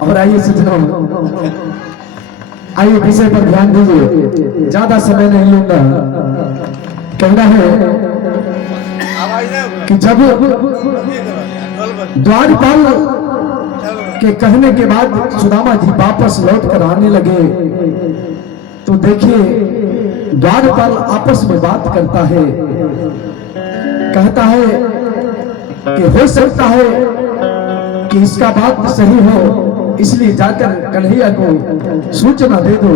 और आइए सज्जनों, आइए विषय पर ध्यान दीजिए, ज्यादा समय नहीं लूंगा। कहना है कि जब द्वारपाल के कहने के बाद सुदामा जी वापस लौट कर आने लगे तो देखिए द्वारपाल आपस में बात करता है, कहता है कि हो सकता है कि इसका बात सही हो, इसलिए जाकर कन्हैया को सूचना दे दो,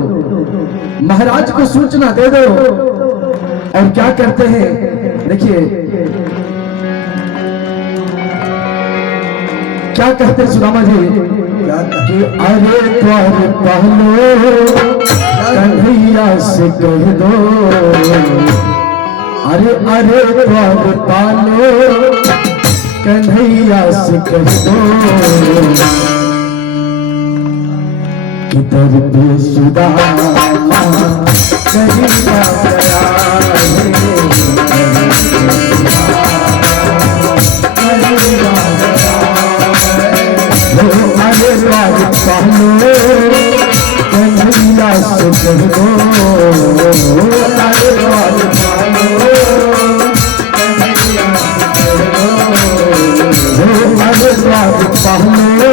महाराज को सूचना दे दो। और क्या करते हैं देखिए, क्या कहते हैं सुदामा जी कि अरे द्वारपालो कन्हैया से कह दो, अरे अरे द्वारपालो कन्हैया से कह दो कि दर पे सुदामा कन्हैया गया अरे द्वारपालो कन्हैया से कह दो, अरे द्वारपालो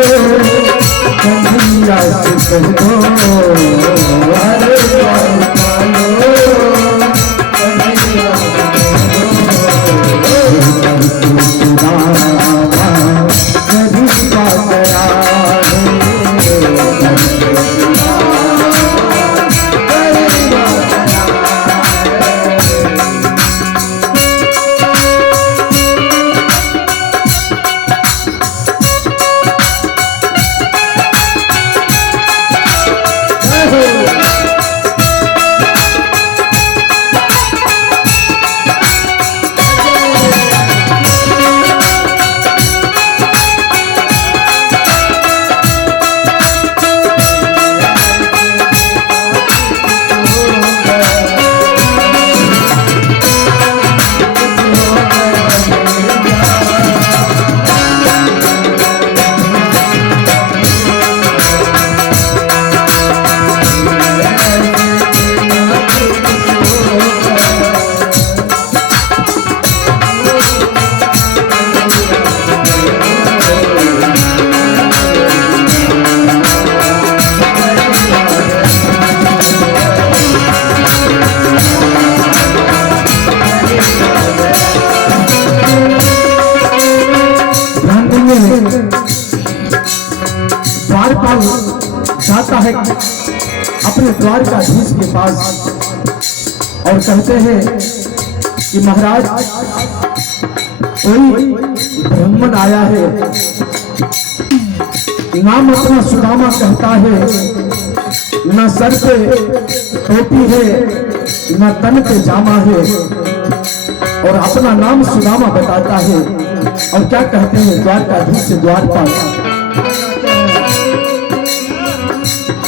कन्हैया से कह दो, अरे द्वारपालो कन्हैया द्वारपाल जाता है अपने द्वारकाधीश के पास और कहते हैं कि महाराज कोई ब्राह्मण आया है, नाम अपना सुदामा कहता है, न सर पे टोपी है न तन पे जामा है और अपना नाम सुदामा बताता है। और क्या कहते हैं द्वारकाधीश से द्वारपाल,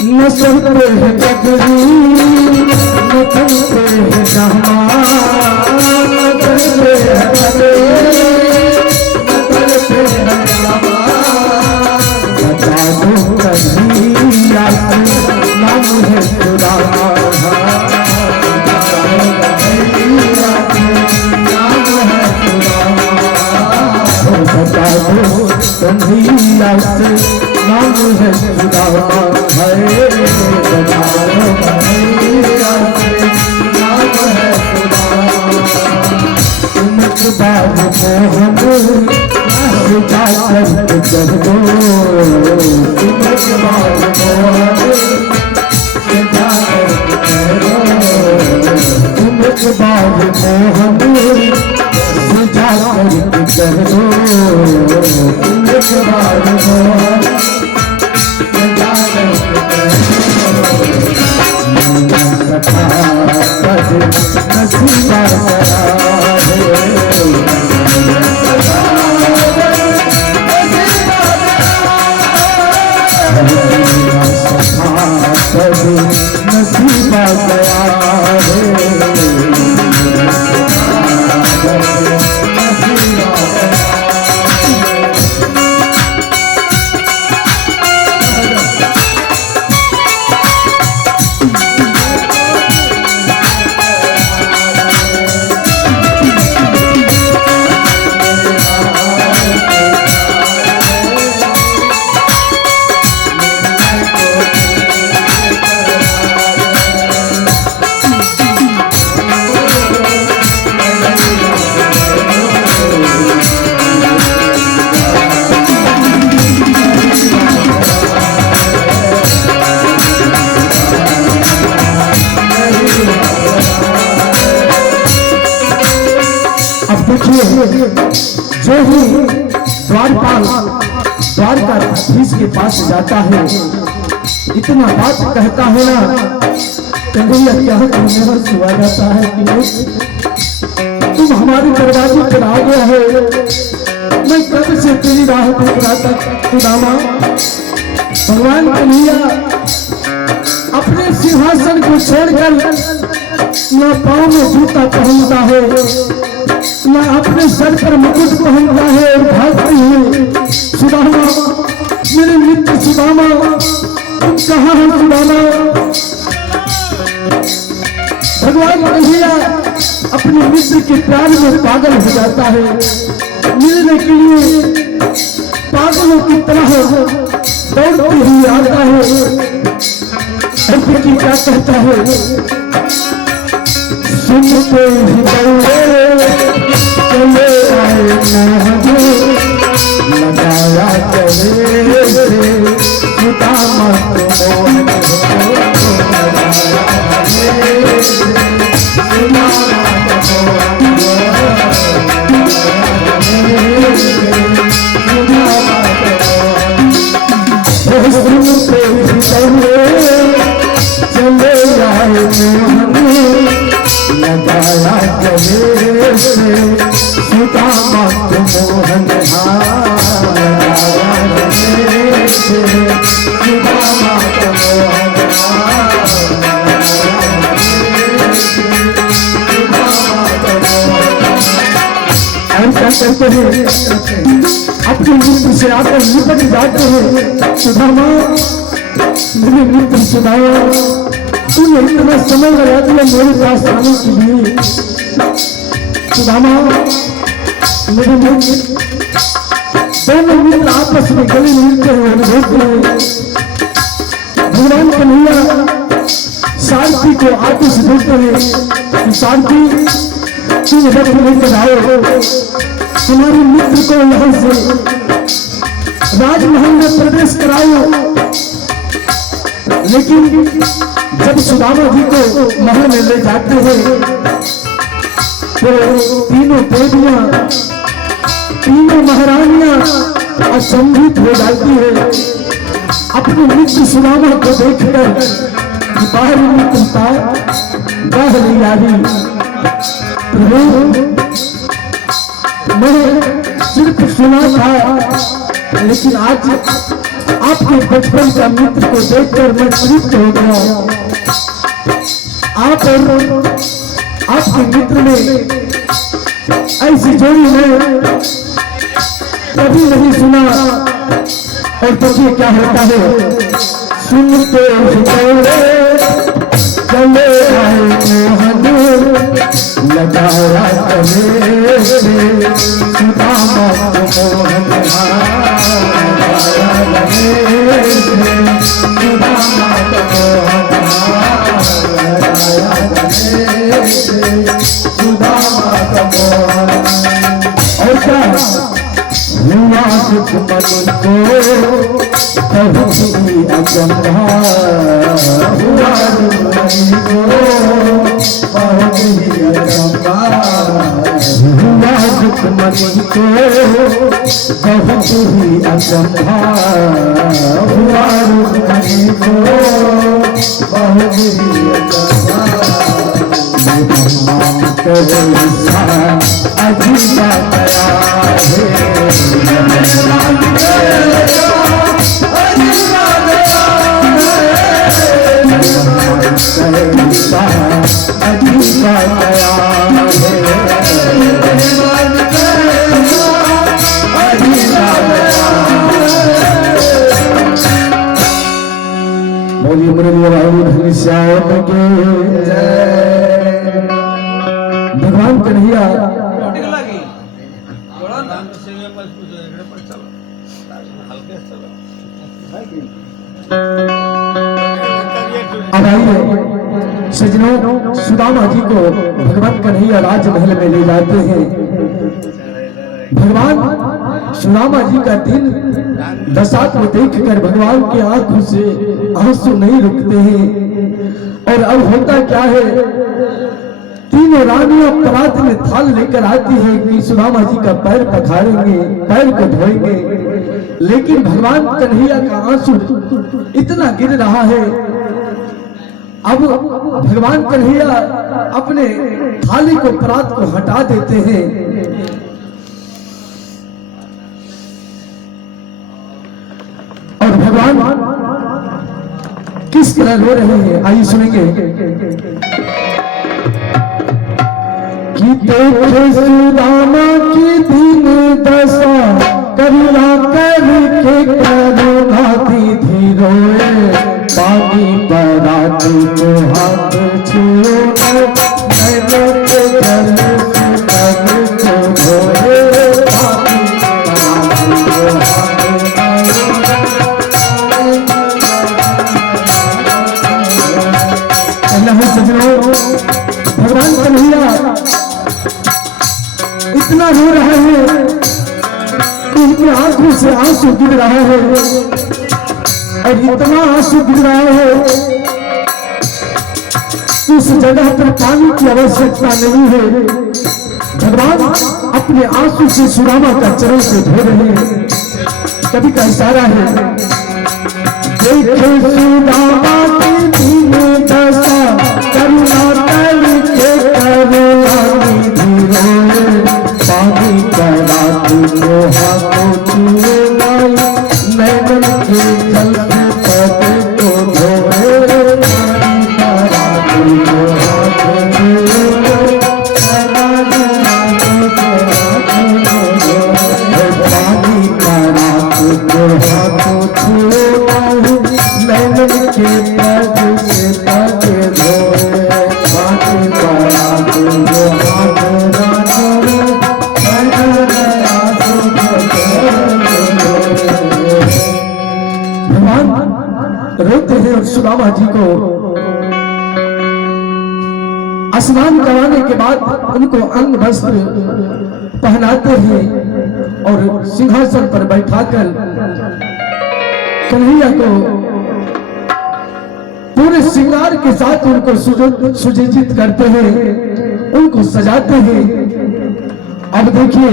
न सर पे है पगड़ी न तन पे है जामा, न तन पे है पगड़ी न तन पे है जामा, बता दो कन्हैया नाम बार मोहन सुझा करके कह दो, एक बार मोहन सुझा करके कह दो, सखा पद नसीबा सरा नसीबा गया जो ही द्वारपाल द्वारकाधीश के पास जाता है, इतना बात कहता है ना, कन्हैया क्या मेरा सुहा जाता है कि तुम हमारे दरवाजे पर आ गया है। मैं कब से तेरी राह देख रहा था सुदामा। भगवान कन्हैया अपने सिंहासन को छोड़कर न पाँव में जूता पहनता है, न अपने सर पर मुकुट पहनता है और भागती है। सुदामा, मेरे मित्र सुदामा, तुम कहाँ हो सुदामा? भगवान कन्हैया अपने मित्र के प्यार में पागल हो जाता है, मिलने के लिए पागलों की तरह दौड़ते हुए आता है। और क्या कहता है? सुनते ही दौड़े चले आए मोहन, लगाया चले सुदामा को मोहन, चले आए मोहन, लगाया चले सुदामा को मोहन, सुदामा को मोहन। क्या करते हैं? अपने मित्र से आकर निपट जाते हैं। सुदामा, मेरे मित्र सुदामा, तूने इतना समय लगा दिया मेरे पास आने के लिए। सुदामा, मेरे मित्र, दोनों मित्र आपस में गले मिलते हैं और रोते हैं। भगवान कन्हैया सारथी को आदेश देते हैं कि सारथी, तुम रथ लेकर आओ, हमारे मित्र को यहाँ से राजमहल में प्रवेश कराओ। लेकिन जब सुदामा जी को महल में ले जाते हैं तो तीनों देवियां, तीनों महारानियां अचंभित हो जाती है। अपने मित्र सुदामा को देखकर बाहरी मित्रता बह नहीं आ रही। मैं सिर्फ सुना था, लेकिन आज आपके बचपन का मित्र को देखकर मैं तृप्त हो गया। आप और आपके मित्र में ऐसी जोड़ी में कभी नहीं सुना। और देखिए क्या होता है, सुनते चले आए मोहन, लगाया चले सुदामा को मोहन, लगाया सुदामा को मोहन, लगाया सुदामा को मोहन। और क्या हुआ दुश्मन को कभी अगम हुआ रुक्मणी को बहुत ही अचंभा, हुआ रुक्मणी को बहुत ही अचंभा, हुआ रुक्मणी को बहुत ही अचंभा। अजीबा गया है, अजीबा गया बोलिए मुरली वाली धनी श्याम के भगवान कन्हैया अब आइए सजनों, सुदामा जी को भगवान कन्हैया राजमहल में ले जाते हैं। भगवान सुदामा जी का दिन दशा को देखकर भगवान की आंखों से आंसू नहीं रुकते हैं। और अब होता क्या है, तीनों रानियां परात में थाल लेकर आती है कि सुदामा जी का पैर पखारेंगे, पैर को धोएंगे, लेकिन भगवान कन्हैया का आंसू इतना गिर रहा है। अब भगवान कन्हैया अपने थाली को परात को हटा देते हैं और भगवान किस तरह रो रहे हैं आइए सुनेंगे। कि देखे सुदामा की दीन दशा, करुणा करके करुणा दीधी रोए, पानी पराती को हाथ छुए, नैनों के जल से तन को धोए, पानी पराती को हाथ सजनों, भगवान कन्हैया इतना रो रहा है कि उनकी आंखों से आंसू गिर रहा है और इतना आंसू गिर रहा है कि उस जगह पर पानी की आवश्यकता नहीं है। भगवान अपने आंसू से सुदामा का चरण से धो रहे हैं। कभी का इशारा है, देखे सुदामा की दीन दशा, करुणा करके करुणा निधि रोए, पानी पराती को हाथों छुए, नैनन के जल से पद को धोए, पानी पराती को हाथों छुए, पानी पराती को हाथों छुए, नैनन के पद से पद धोए, पानी पराती को हाथों छुए। भगवान रोते हैं और सुदामा जी को स्नान कराने के बाद उनको अंग वस्त्र पहनाते हैं और सिंहासन पर बैठाकर कन्हैया को पूरे श्रृंगार के साथ उनको सुजीजित करते हैं, उनको सजाते हैं। अब देखिए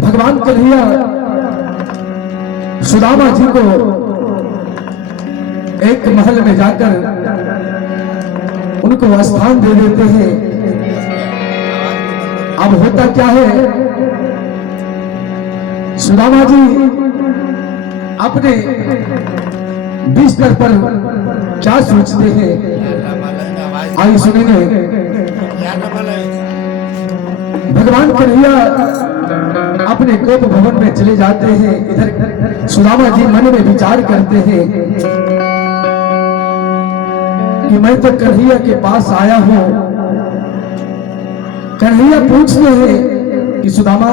भगवान कन्हैया सुदामा जी को एक महल में जाकर उनको स्थान दे देते हैं। अब होता क्या है, सुदामा जी अपने बिस्तर पर क्या सोचते हैं आइए सुनेंगे। भगवान कन्हैया अपने कोप भवन में चले जाते हैं। इधर सुदामा जी मन में विचार करते हैं कि मैं तो कन्हैया के पास आया हूं। कन्हैया पूछते हैं कि सुदामा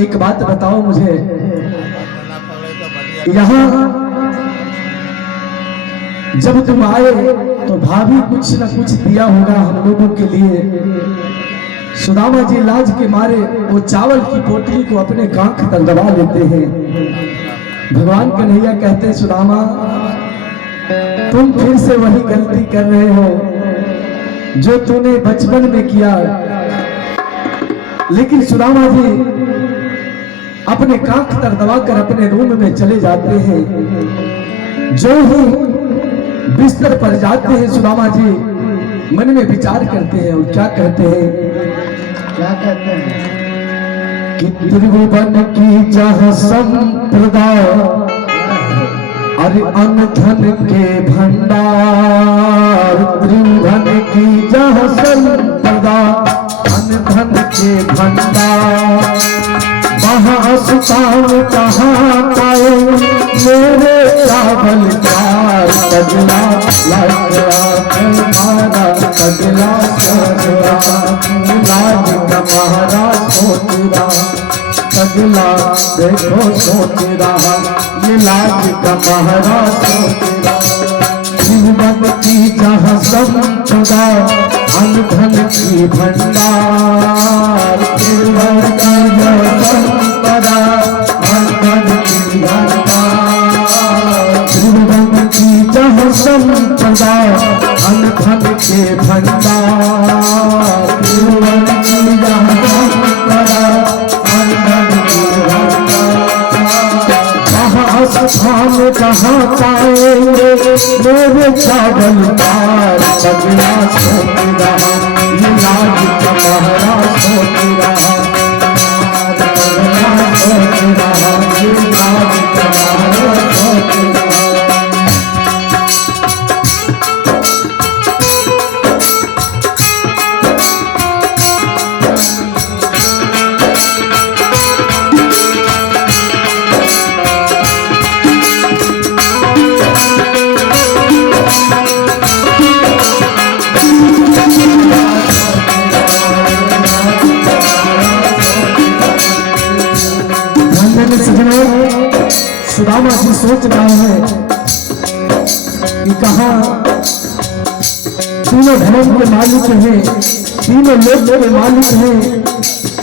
एक बात बताओ मुझे, यहाँ जब तुम आए तो भाभी कुछ न कुछ दिया होगा हम लोगों के लिए। सुदामा जी लाज के मारे वो चावल की पोटली को अपने कांख पर दबा लेते हैं भगवान कन्हैया कहते हैं सुदामा तुम फिर से वही गलती कर रहे हो जो तूने बचपन में किया। लेकिन सुदामा जी अपने कांख तर दबाकर अपने रूम में चले जाते हैं। जो ही बिस्तर पर जाते हैं सुदामा जी मन में विचार करते हैं और क्या कहते हैं कि त्रिभुवन की जहाँ संप्रदा अरे अन्न धन के भंडार, त्रिभुवन की जहाँ संप्रदा अन्न धन के भंडार, वहाँ सुतान कहाँ पाए मेरे चावल चार, कजला लगा मारा कजला लाज का महाराज सोच रहा, कजला देखो सोच रहा ये लाज का महाराज सोच रहा। जीवन की जहाँ संपदा अन्न धन की भंडार, जीवन की जहाँ संपदा अन्न धन की भंडार, जीवन की जहाँ संपदा अन्न धन के भंडार, जीवन की जहाँ संपदा अन्न धन के भंडार, कहाँ स्थान कहाँ पाएंगे मेरे चावल पार, कजला सोच रहा ये लाज का महाराज सोच रहा, कजला सोच रहा ये लाज का महाराज सोच रहा। सुदामा जी सोच रहे हैं कि कहाँ तीनों धर्म के मालिक हैं, तीनों लोक के मालिक हैं,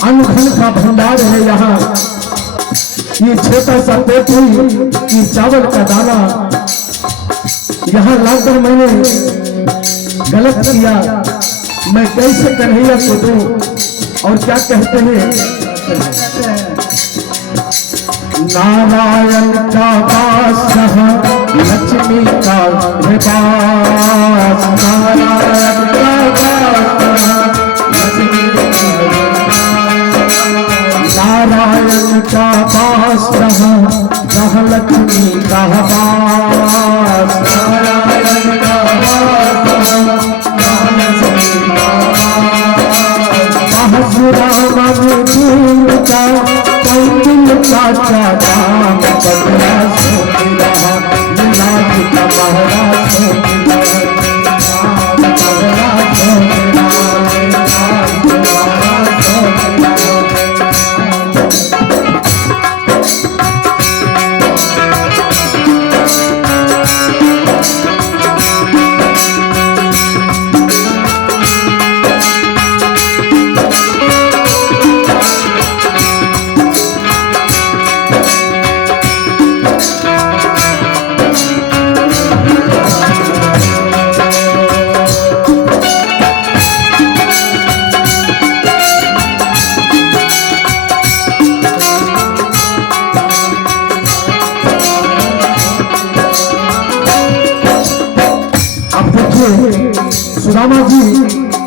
अन्न धन का भंडार है यहाँ। ये छोटा सा पेटी ये चावल का दाना यहाँ लाकर मैंने गलत किया, मैं कैसे कन्हैया को दूं। और क्या कहते हैं नारायण का वास लक्ष्मी का निवास, नारायण का वास नारायण का वास जहाँ लक्ष्मी का वास, नारायण का वास राम का दिल का चाम, कजला सोच रहा ये लाज का महाराज सोच रहा, कजला सोच रहा ये लाज का महाराज सोच रहा। सुदामा जी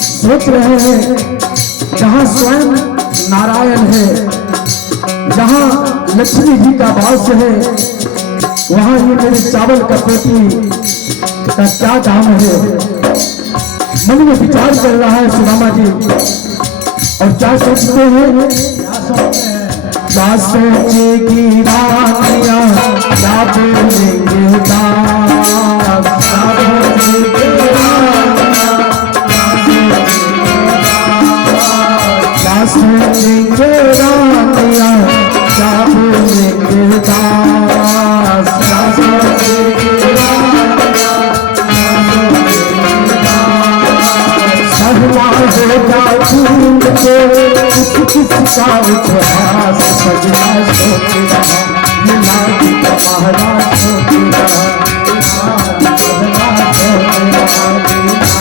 सोच रहे हैं जहाँ स्वयं नारायण है, जहाँ लक्ष्मी जी का वास है, वहाँ ये मेरे चावल का पेटी का क्या दाम है। मन में विचार कर रहा है सुदामा जी और क्या सोचते हैं, क्या सोचेगी रानियां क्या बोलेंगे दास, क्या सोचेंगे रानियां क्या बोलेंगे दास, क्या सोचेंगे रानियां सहना होगा छूट के कुछ किसका उपहास सजना सोच रहा, मिला का महाराज सोच रहा, सजना सोच रहा,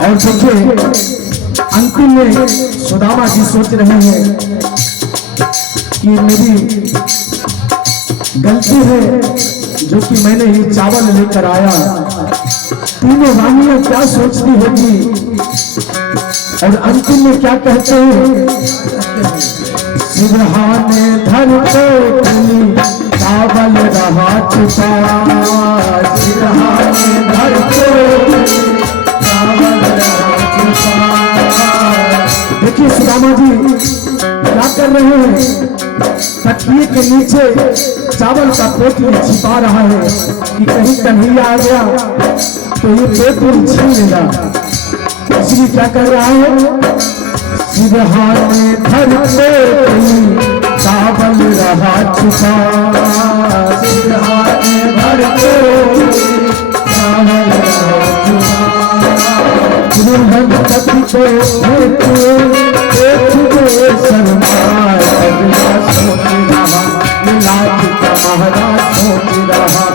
और देखिए अंतिम में सुदामा जी सोच रहे हैं कि मेरी गलती है जो कि मैंने ये चावल लेकर आया। तीनों रानियां क्या सोचती होगी और अंतिम में क्या कहते हैं, सिरहाने धर पोटली चावल रहा छुपा, सिरहाने धर पोटली चावल रहा छुपा। देखिए सुदामा जी क्या कर रहे हैं, तकिए के नीचे चावल का पोटली छिपा रहा है कि कहीं कन्हैया आ गया तो ये पोटली छीन लेगा, इसलिए क्या कर रहा है, सिरहाने धर पोटली चावल रहा छुपा, सिरहाने धर पोटली चावल रहा छुपा। दुल्हन पति को एक दो शर्माए, अगला सोच रहा, मिलाद का महाराज सोच रहा,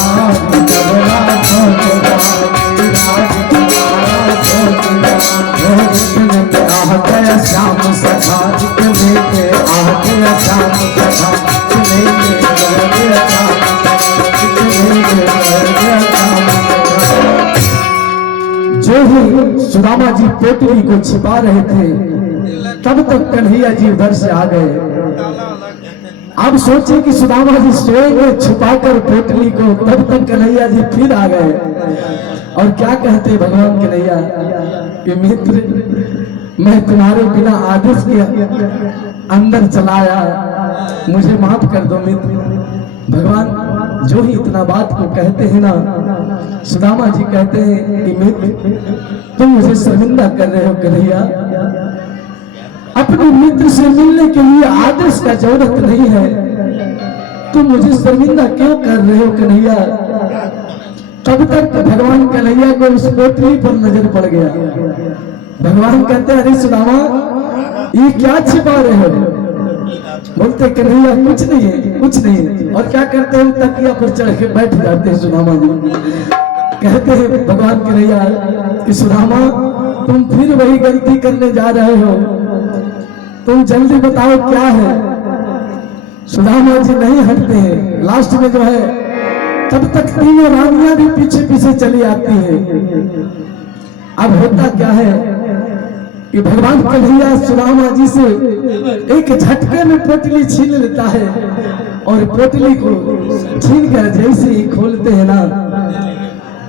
मिलाद का सोच रहा, मिलाद का महाराज सोच रहा। आह गया श्याम सखा लेके, आह गया श्याम सखा लेके, गया श्याम सखा लेके, गया श्याम सखा। जो ही सुदामा जी पोटली को छिपा रहे थे तब तक कन्हैया जी उधर से आ गए। अब सोचे कि सुदामा जी सोएंगे छुपाकर पोटली को, तब तक कन्हैया जी फिर आ गए और क्या कहते भगवान कन्हैया कि मित्र मैं तुम्हारे बिना आदेश के अंदर चलाया, मुझे माफ कर दो मित्र। भगवान जो ही इतना बात को कहते हैं ना, सुदामा जी कहते हैं कि मित्र तुम मुझे शर्मिंदा कर रहे हो कन्हैया, अपने मित्र से मिलने के लिए आदेश का जरूरत नहीं है, तुम मुझे शर्मिंदा क्यों कर रहे हो कन्हैया। तब तक भगवान कन्हैया को उस पोटली पर नजर पड़ गया। भगवान कहते हैं अरे सुदामा ये क्या छिपा रहे हो, बोलते कन्हैया कुछ नहीं है, कुछ नहीं है। और क्या करते हैं, तकिया पर चढ़ के बैठ जाते हैं सुदामा जी। कहते हैं भगवान कन्हैया कि सुदामा तुम फिर वही गलती करने जा रहे हो, तुम जल्दी बताओ क्या है। सुदामा जी नहीं हटते हैं। लास्ट में जो है तब तक तीनों रानियां भी पीछे पीछे चली आती है। अब होता क्या है कि भगवान कन्हैया सुदामा जी से एक झटके में पोटली छीन लेता है और पोटली को छीन कर जैसे ही खोलते हैं ना,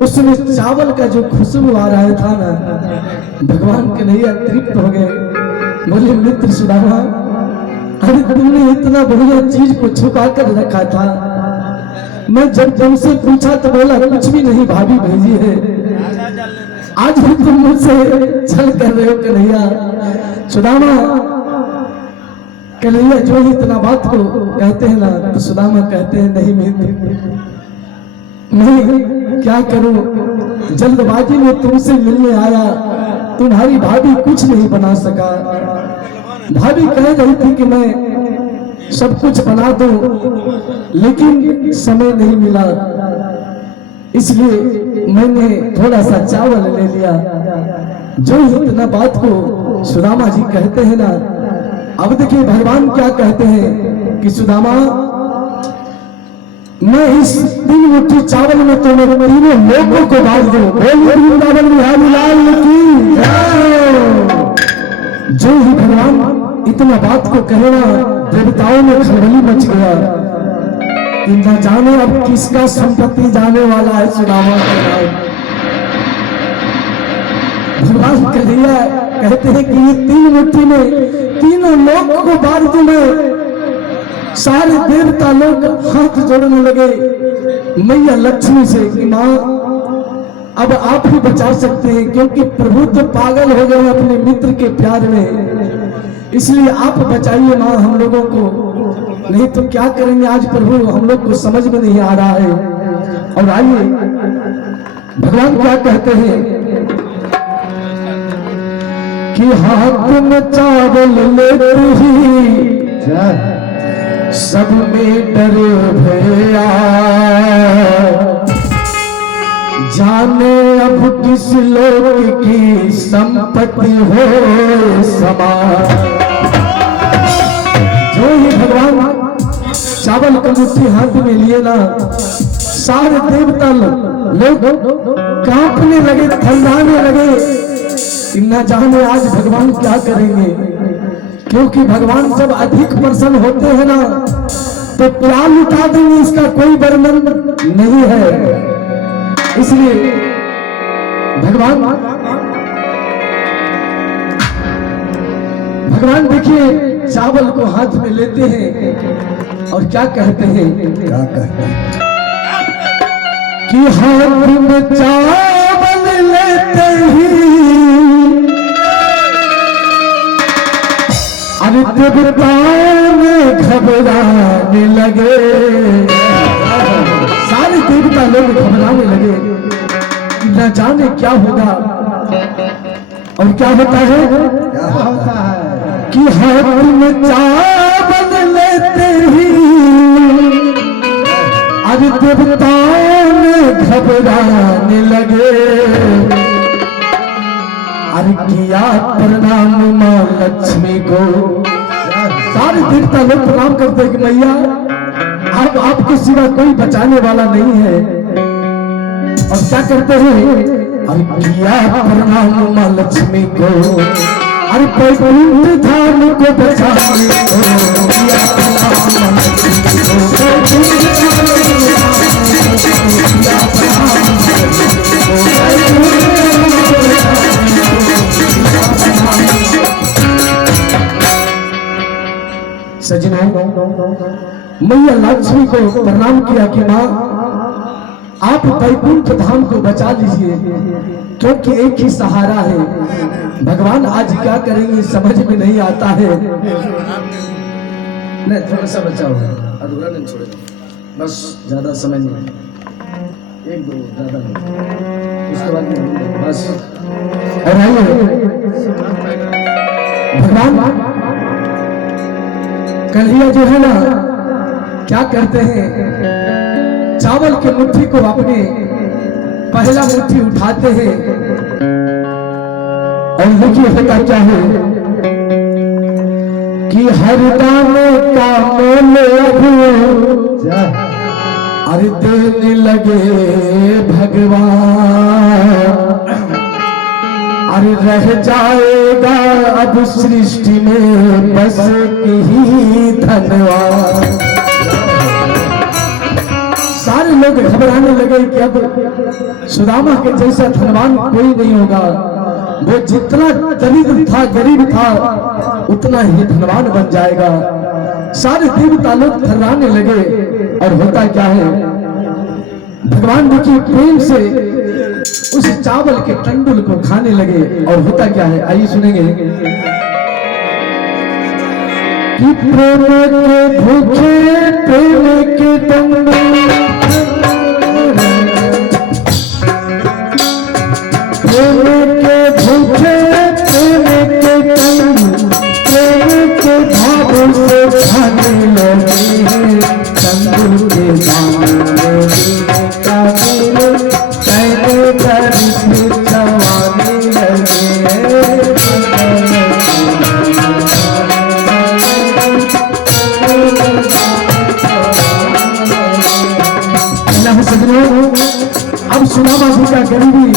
उसमें चावल का जो खुशबू आ रहा था ना, भगवान कन्हैया तृप्त हो गए। बोले मित्र सुदामा अरे तुमने इतना बढ़िया चीज को छुपा कर रखा था, मैं जब तुमसे पूछा तो बोला कुछ भी नहीं, भाभी भेजी है। आज भी तुम मुझसे छल कर रहे हो कन्हैया। सुदामा कन्हैया जो ही इतना बात को कहते हैं ना, तो सुदामा कहते हैं नहीं मित्र मैं क्या करूं, जल्दबाजी में तुमसे मिलने आया, तुम्हारी भाभी कुछ नहीं बना सका। भाभी कह रही थी कि मैं सब कुछ बना दूं, लेकिन समय नहीं मिला, इसलिए मैंने थोड़ा सा चावल ले लिया। जो इतना बात को सुदामा जी कहते हैं ना, अब देखिए भगवान क्या कहते हैं कि सुदामा मैं इस 3 मुट्ठी चावल में तुम्हें तीनों लोगों को बांट दूं। वृंदावन बिहारी लाल की जय। जो ही भगवान इतना बात को कहना, देवताओं में खलबली मच गया कि न जाने अब किसका संपत्ति जाने वाला है सुदामा के नाम। भगवान कन्हैया कहते हैं कि ये 3 मुट्ठी में तीनों लोग को बार दूंगे। सारे देवता लोग हाथ जोड़ने लगे मैया लक्ष्मी से कि माँ अब आप ही बचा सकते हैं, क्योंकि प्रभु तो पागल हो गए अपने मित्र के प्यार में, इसलिए आप बचाइए माँ हम लोगों को, नहीं तो क्या करेंगे आज प्रभु हम लोग को समझ में नहीं आ रहा है। और आइए भगवान क्या कहते हैं कि हाथ में चावल लेते ही सब में डर भया, जाने अब किस लोग की संपत्ति हो समान। जो ही भगवान चावल का मुट्ठी हाथ में लिए ना, सारे देवता लोग कांपने लगे, थर्राने लगे कि न जाने आज भगवान क्या करेंगे, क्योंकि भगवान जब अधिक प्रसन्न होते हैं ना तो क्या लुटा देंगे इसका कोई वर्णन नहीं है। इसलिए भगवान देखिए चावल को हाथ में लेते हैं और क्या कहते हैं कि हाथ में चावल लेते ही अरे देवताओं में घबराने लगे, सारे देवता लोग घबराने लगे कि न जाने क्या होगा। और क्या होता है कि हाथ में चावल लेते ही अरे देवताओं में घबराने लगे। अरे किया प्रणाम माँ लक्ष्मी को, सारे देवता लोग प्रणाम करते हैं कि मैया आप आपके सिवा कोई बचाने वाला नहीं है। और क्या करते हैं, अरे किया प्रणाम माँ लक्ष्मी को, अरे वैकुंठ धाम को बचाने को, किया प्रणाम माँ लक्ष्मी को, सजनों मैया लक्ष्मी को प्रणाम किया कि माँ आप वैकुंठ धाम को बचा लीजिए, क्योंकि एक ही सहारा है। भगवान आज क्या करेंगे समझ में नहीं आता है। नहीं थोड़ा सा बचाओ, अधूरा नहीं छोड़ेगा, बस ज्यादा समय नहीं, 1-2 ज्यादा नहीं, उसके बाद नहीं बस। और भगवान कन्हैया जो है ना क्या करते हैं, चावल के मुट्ठी को अपने पहला मुट्ठी उठाते हैं और देखिए होता क्या है कि हर दाने का मोल अरे देने लगे भगवान। अरे रह जाएगा अब सृष्टि में बस ही धन्यवाद। सारे लोग घबराने लगे कि अब सुदामा के जैसा धनवान कोई नहीं होगा, वो जितना दरिद्र था गरीब था उतना ही धनवान बन जाएगा। सारे देवता लोग थर्राने लगे। और होता क्या है, भगवान देखिए प्रेम से उस चावल के टंडुल को खाने लगे। और होता क्या है आइए सुनेंगे कि प्रेम के भूखे प्रेम के टंडुल, प्रेम के भूखे प्रेम के टंडुल, प्रेम के भाव से खाने लगे। टंडुल के दाने अब सुदामा जी का गरीबी,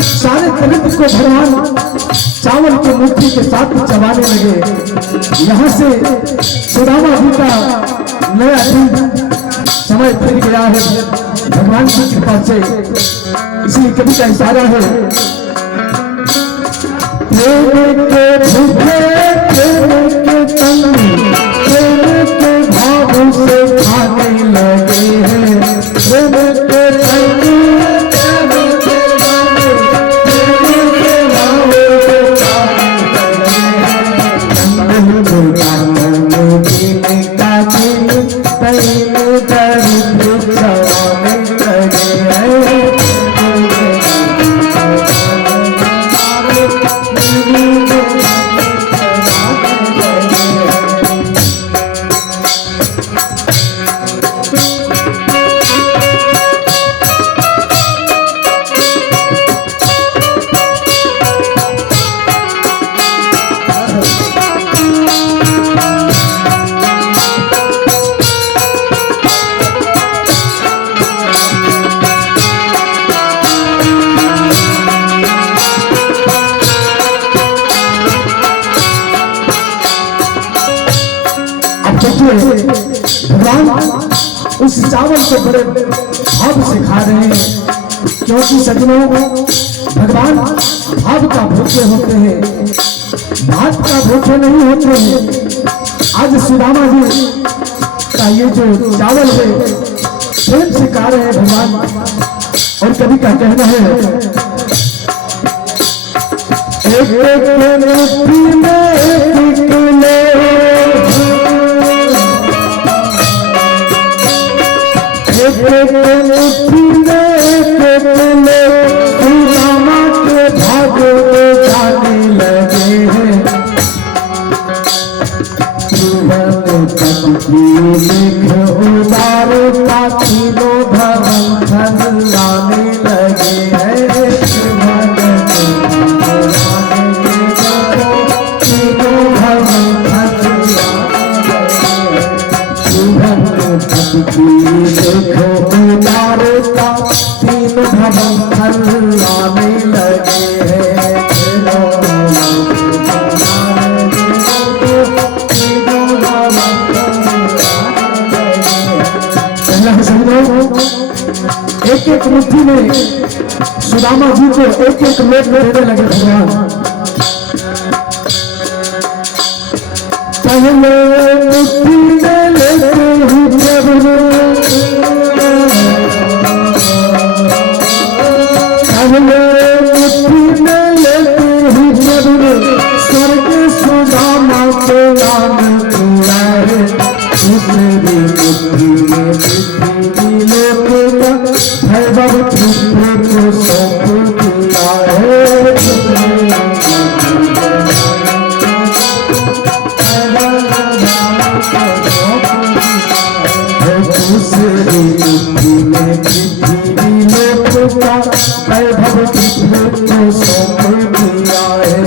सारे दरिद्र को भगवान चावल की मुट्ठी के साथ चबाने लगे। यहाँ से सुदामा जी का नया दिन समय फिर गया है भगवान की कृपा से। इसलिए कभी का इशारा है प्रेम के भूखे प्रेम के तन प्रेम के भाव से खाने लगे हैं प्रेम के तन प्रेम के भाव प्रेम के भाव से खाने लगे हैं दिन का दिन तैन दरिद्र चलाने लगे हैं भगवान उस चावल को बड़े भाव से खा रहे हैं क्योंकि सज्जनों भगवान भाव का भूखे होते हैं भात का भूखे नहीं होते हैं। आज सुदामा जी का ये जो चावल है प्रेम से खा रहे हैं भगवान। और कवि का कहना है एक एक मुट्ठी में एक किलो सुदामा के भाग्य में जाने लगे हैं उदारता तीनों भवन धन लाने लगे हैं तीनों भवन देखो उदारता तीन भवन लाने लगे हैं एक एक मुट्ठी में सुदामा जी को एक एक लोट देने लगे भगवान। पहले मुट्ठी में लेते ही प्रभु पहले मुट्ठी में लेते ही प्रभु स्वर्ग सुदामा के नाम किया है दूसरी मुट्ठी में पृथ्वी लोक भैरव पुत्र को सौंप दिया है दूसरी मुट्ठी में पृथ्वी लोक का वैभव पुत्र को सौंप दिया है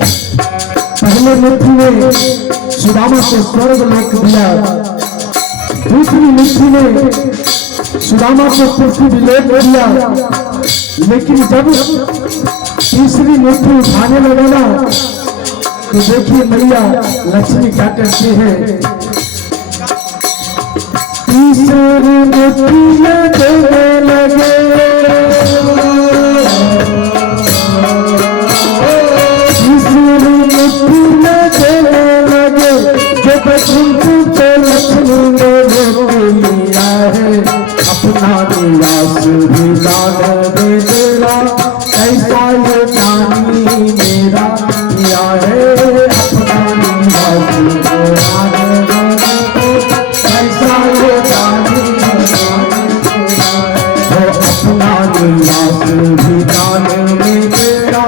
पहले मुट्ठी में सुदामा को स्वर्ग लोक दिया दूसरी मुट्ठी में सुदामा को पृथ्वी लोक दिया लेकिन जब तीसरी मुट्ठी उठाने लगा ना तो देखिए मैया लक्ष्मी क्या करती है तीसरी मुट्ठी में देने लगे अपना निवास भी दान दे देगा ऐसा ये जानी मेरा किया है अपना निवास ऐसा ये जानी अपना निवास भी दान में देगा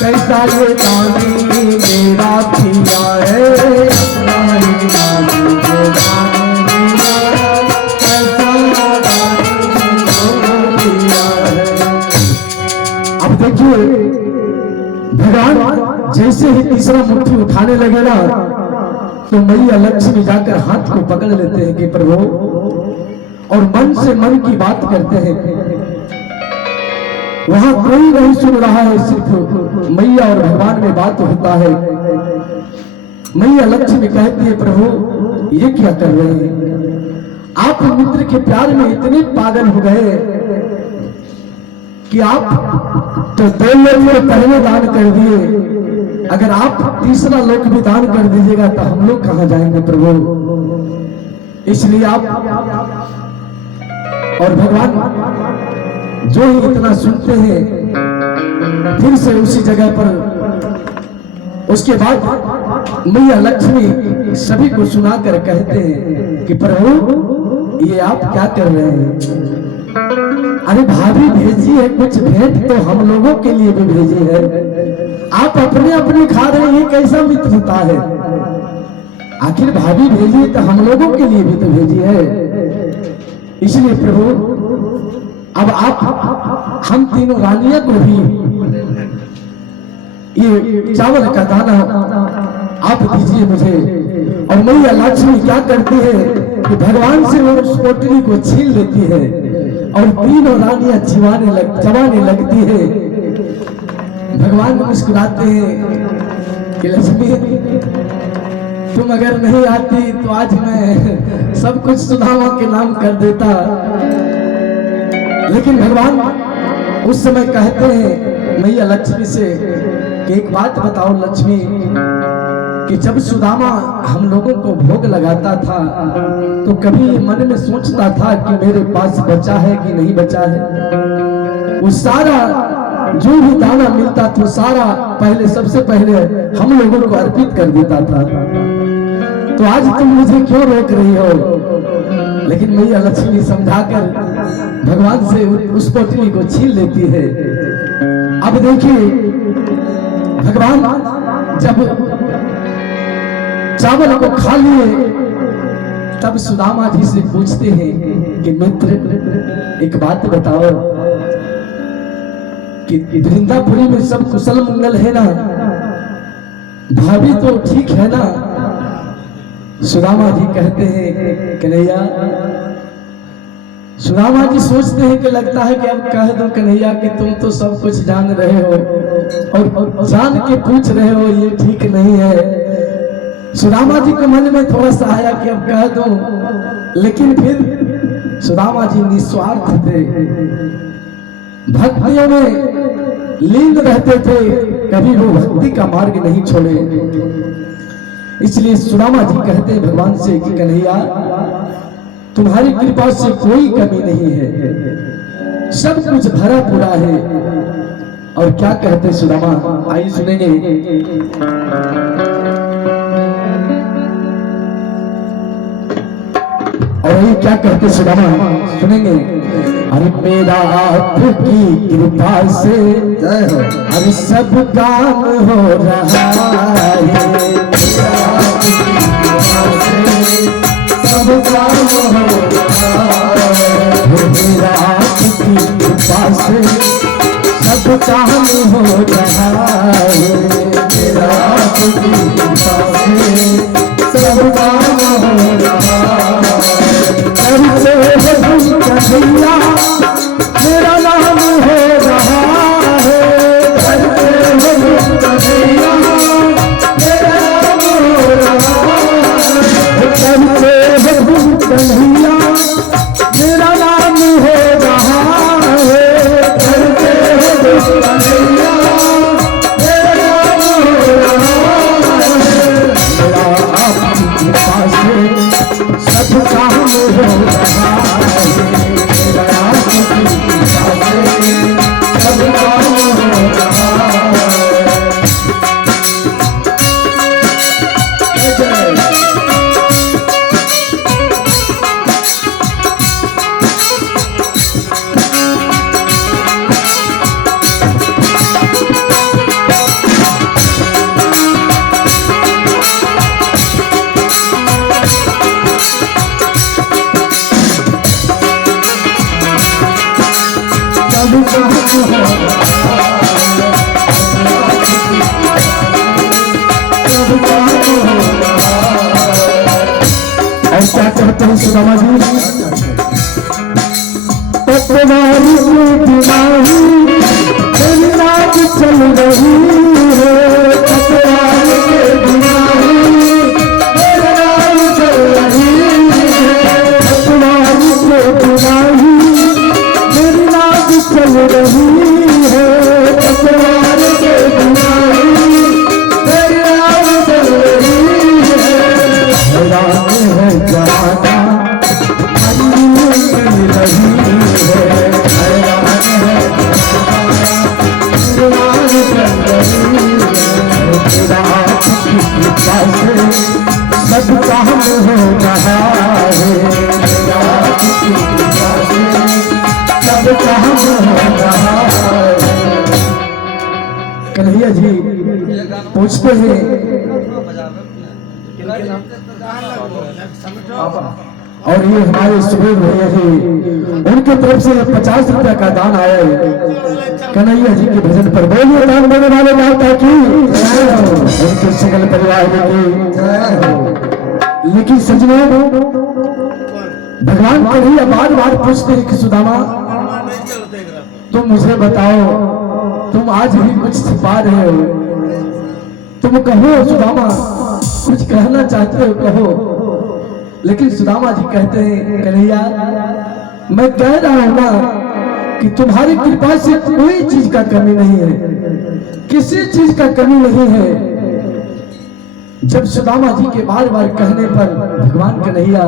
कैसा ये जानी मेरा किया है अपना निवास दान भगवान जैसे ही तीसरा मुट्ठी उठाने लगे ना, तो मैया लक्ष्मी जाकर हाथ को पकड़ लेते हैं कि प्रभु, और मन से मन की बात करते हैं। वहां कोई नहीं सुन रहा है, सिर्फ मैया और भगवान में बात होता है। मैया लक्ष्मी कहती है, प्रभु ये क्या कर रहे हैं? आप मित्र के प्यार में इतने पागल हो गए कि आप तो 2 लोग में पहले दान कर दिए, अगर आप तीसरा लोक भी दान कर दीजिएगा तो हम लोग कहां जाएंगे प्रभु? इसलिए आप और भगवान जो ही इतना सुनते हैं, फिर से उसी जगह पर उसके बाद मैया लक्ष्मी सभी को सुनाकर कहते हैं कि प्रभु ये आप क्या कर रहे हैं? अरे भाभी भेजी है, कुछ भेंट तो हम लोगों के लिए भी भेजी है, आप अपने अपने खा रहे हैं, ये कैसा मित्रता है? आखिर भाभी भेजी है तो हम लोगों के लिए भी तो भेजी है। इसलिए प्रभु अब आप हम तीनों रानियों को भी ये चावल का दाना आप दीजिए मुझे। और मैया लक्ष्मी क्या करती है कि भगवान से वो उस पोटली को छीन लेती है और तीनों रानियां चबाने लगती है। भगवान मुस्कुराते हैं कि लक्ष्मी तुम अगर नहीं आती तो आज मैं सब कुछ सुदामा के नाम कर देता। लेकिन भगवान उस समय कहते हैं मैया लक्ष्मी से कि एक बात बताओ लक्ष्मी, कि जब सुदामा हम लोगों को भोग लगाता था तो कभी मन में सोचता था कि मेरे पास बचा है कि नहीं बचा है? वो सारा जो भी दाना मिलता था सारा पहले सबसे पहले हम लोगों को अर्पित कर देता था। तो आज तुम मुझे क्यों रोक रही हो? लेकिन मैया लक्ष्मी समझाकर भगवान से उस पोटली को छीन लेती है। अब देखिए भगवान जब चावल को खा लिए तब सुदामा जी से पूछते हैं कि मित्र एक बात बताओ कि वृंदापुरी में सब कुशल मंगल है ना? भाभी तो ठीक है ना? सुदामा जी कहते हैं कन्हैया, सुदामा जी सोचते हैं कि लगता है कि अब कह दो कन्हैया कि तुम तो सब कुछ जान रहे हो और जान के पूछ रहे हो, ये ठीक नहीं है। सुदामा जी के मन में थोड़ा सा आया कि अब कह दो, लेकिन फिर सुदामा जी निस्वार्थ थे, भक्तियों में लीन रहते थे, कभी वो भक्ति का मार्ग नहीं छोड़े। इसलिए सुदामा जी कहते हैं भगवान से कि कन्हैया तुम्हारी कृपा से कोई कमी नहीं है, सब कुछ भरा पूरा है। और क्या कहते सुदामा, आइए सुनेंगे। और ये क्या कहते सुदामा सुनेंगे। अरे मेरा आपकी कृपा से अरे सब काम हो रहा है, सब काम हो रहा है, मेरा आपकी कृपा से सब काम हो रहा है, मेरा आपकी कृपा से सब काम हो रहा है। करते हो कन्हैया मेरा नाम हो रहा है, करते हो कन्हैया मेरा नाम हो रहा है, करते हो कन्हैया मेरा नाम हो रहा है, करते हो कन्हैया मेरा नाम हो रहा है। मेरा आपकी कृपा से सब काम हो रहा है, मेरा आपकी कृपा से सब काम हो रहा है। सब कहते हैं सुदामा जी, तुम्हारी दिमागी मेरी नाक चल रही है, तुम्हारी दिमागी मेरी नाक चल रही है, तुम्हारी दिमागी मेरी नाक चल रही है, तुम्हारी दिमागी मेरी नाक चल रही है, हैरान है जमाना हरी मिल रही है, हैरान है हैरान चल रही है, तेरा आपकी कृपा से सब काम हो रहा है, तेरा आपकी कृपा से सब काम हो रहा है। कन्हैया जी पूछते हैं, और ये हमारे सुबेर भैया जी, उनके तरफ से 50 रुपया का दान आया है कन्हैया जी के भजन पर। बोलिए दान देने वाले माता की, उनके सकल परिवार की। लेकिन सजने भगवान कन्हैया बार बार पूछते हैं कि सुदामा तुम मुझे बताओ, तुम आज भी कुछ छिपा रहे हो, तुम कहो सुदामा, कुछ कहना चाहते हो कहो। लेकिन सुदामा जी कहते हैं कन्हैया मैं कह रहा हूं ना कि तुम्हारी कृपा से कोई चीज का कमी नहीं है, किसी चीज का कमी नहीं है। जब सुदामा जी के बार बार कहने पर भगवान कन्हैया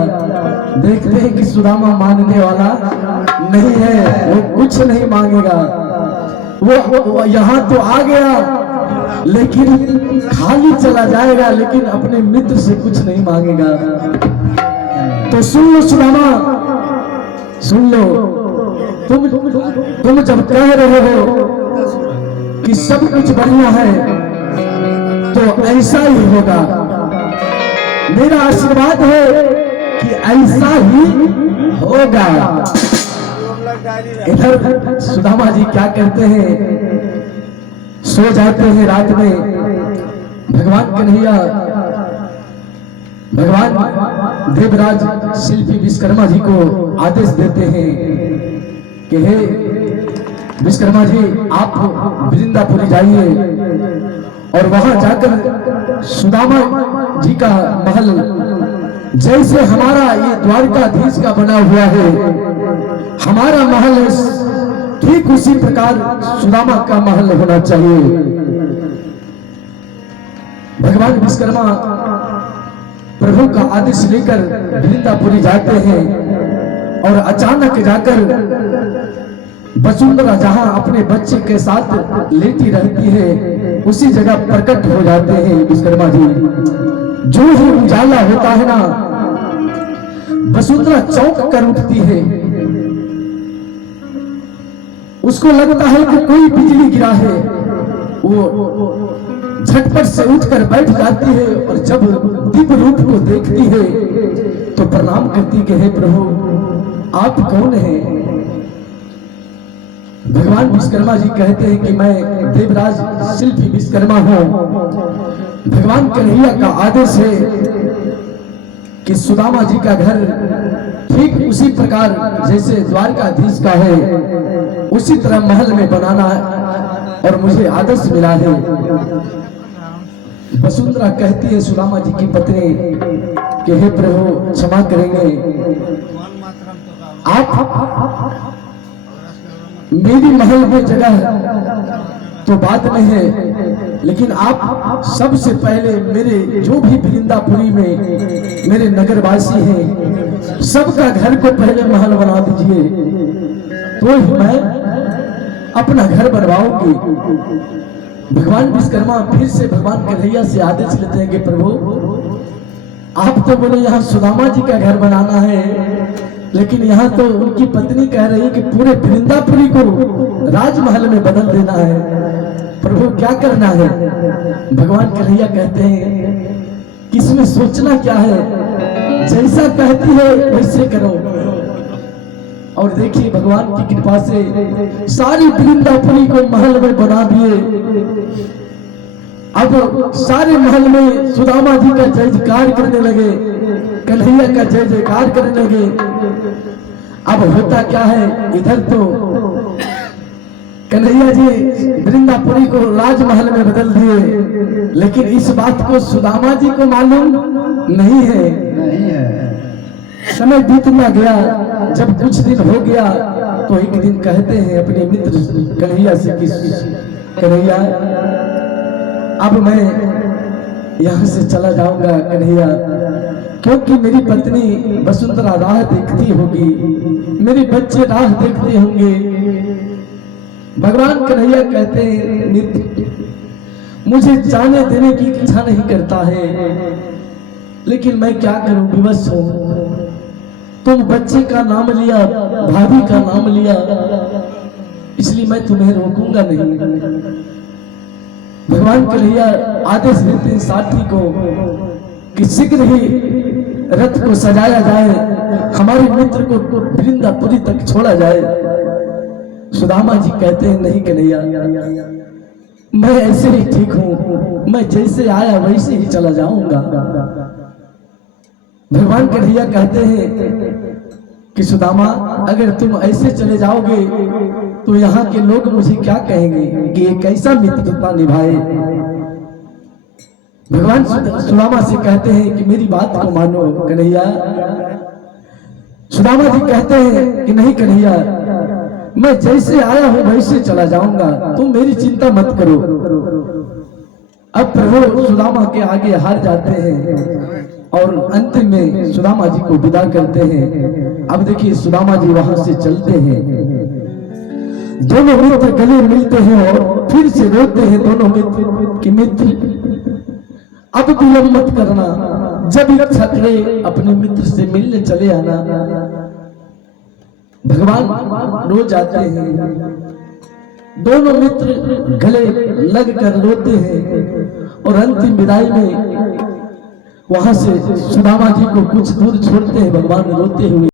देखते हैं कि सुदामा मानने वाला नहीं है, वो कुछ नहीं मांगेगा, वो यहाँ तो आ गया लेकिन खाली चला जाएगा, लेकिन अपने मित्र से कुछ नहीं मांगेगा। तो सुन लो सुदामा, सुन लो, तुम जब कह रहे हो कि सब कुछ बढ़िया है तो ऐसा ही होगा। मेरा आशीर्वाद है कि ऐसा ही होगा। इधर सुदामा जी क्या करते हैं, सो जाते हैं रात में। भगवान कन्हैया, भगवान देवराज शिल्पी विश्वकर्मा जी को आदेश देते हैं कि हे विश्वकर्मा जी, आप वृंदापुरी जाइए और वहां जाकर सुदामा जी का महल जैसे हमारा ये द्वारकाधीश का बना हुआ है, हमारा महल है, ठीक उसी प्रकार सुदामा का महल होना चाहिए। भगवान विश्वकर्मा प्रभु का आदेश लेकर वृंदापुरी जाते हैं और अचानक जाकर वसुंधरा जहां अपने बच्चे के साथ लेटी रहती है उसी जगह प्रकट हो जाते हैं विश्वकर्मा जी। जो ही उजाला होता है ना, वसुंधरा चौंक कर उठती है, उसको लगता है कि कोई बिजली गिरा है। वो झटपट से उठकर बैठ जाती है और जब दिव्य रूप को देखती है तो प्रणाम करती कि हे प्रभु, आप कौन हैं? भगवान विश्वकर्मा जी कहते हैं कि मैं देवराज शिल्पी विश्वकर्मा हूं। भगवान कन्हैया का आदेश है कि सुदामा जी का घर ठीक उसी प्रकार जैसे द्वारकाधीश का है उसी तरह महल में बनाना है और मुझे आदेश मिला है। वसुंधरा कहती है सुदामा जी की पत्नी कि हे प्रभु क्षमा करेंगे, आप मेरी महल में जगह तो बात नहीं है, लेकिन आप सबसे पहले मेरे जो भी वृंदापुरी में मेरे नगरवासी हैं सबका घर को पहले महल बना दीजिए, तो मैं अपना घर बनवाऊंगी। भगवान विश्वकर्मा फिर से भगवान कन्हैया से आदेश लेते हैं कि प्रभु, आप तो बोले यहाँ सुदामा जी का घर बनाना है, लेकिन यहाँ तो उनकी पत्नी कह रही है कि पूरे वृंदापुरी को राजमहल में बदल देना है। प्रभु क्या करना है? भगवान कन्हैया कहते हैं कि इसमें सोचना क्या है, जैसा कहती है वैसे करो। और देखिए भगवान की कृपा से सारी वृंदापुरी को महल में बना दिए। अब सारे महल में सुदामा जी का जयकार करने लगे कन्हैया का जय जयकार करने लगे। अब होता क्या है, इधर तो कन्हैया जी वृंदापुरी को राजमहल में बदल दिए, लेकिन इस बात को सुदामा जी को मालूम नहीं है। समय बीतना गया, जब कुछ दिन हो गया तो एक दिन कहते हैं अपने मित्र कन्हैया से कि कन्हैया अब मैं यहाँ से चला जाऊंगा कन्हैया, क्योंकि मेरी पत्नी वसुंधरा राह देखती होगी, मेरे बच्चे राह देखते होंगे। भगवान कन्हैया कहते हैं मित्र मुझे जाने देने की इच्छा नहीं करता है, लेकिन मैं क्या करूं, विवश हूं। तुम बच्चे का नाम लिया, भाभी का नाम लिया, इसलिए मैं तुम्हें रोकूंगा नहीं। भगवान कन्हैया आदेश देते हैं साथी को कि शीघ्र ही रथ को सजाया जाए, हमारे मित्र को वृंदापुरी तक छोड़ा जाए। सुदामा जी कहते हैं नहीं कन्हैया, मैं ऐसे ही ठीक हूं, मैं जैसे आया वैसे ही चला जाऊंगा। भगवान कन्हैया कहते हैं कि सुदामा अगर तुम ऐसे चले जाओगे तो यहाँ के लोग मुझे क्या कहेंगे कि ये कैसा मित्रता निभाए। भगवान सुदामा से कहते हैं कि मेरी बात को मानो कन्हैया। सुदामा जी कहते हैं कि नहीं कन्हैया, मैं जैसे आया हूं वैसे चला जाऊंगा, तुम मेरी चिंता मत करो। अब प्रभु सुदामा के आगे हार जाते हैं और अंतिम में सुदामा जी को विदा करते हैं। अब देखिए सुदामा जी वहां से चलते हैं, दोनों मित्र गले मिलते हैं और फिर से रोते हैं दोनों मित्र कि मित्र अब विलंब मत करना, जब इच्छा करे अपने मित्र से मिलने चले आना। भगवान रो जाते हैं, दोनों मित्र गले लग कर रोते हैं और अंतिम विदाई में वहां से सुदामा जी को कुछ दूर छोड़ते हैं भगवान रोते हुए।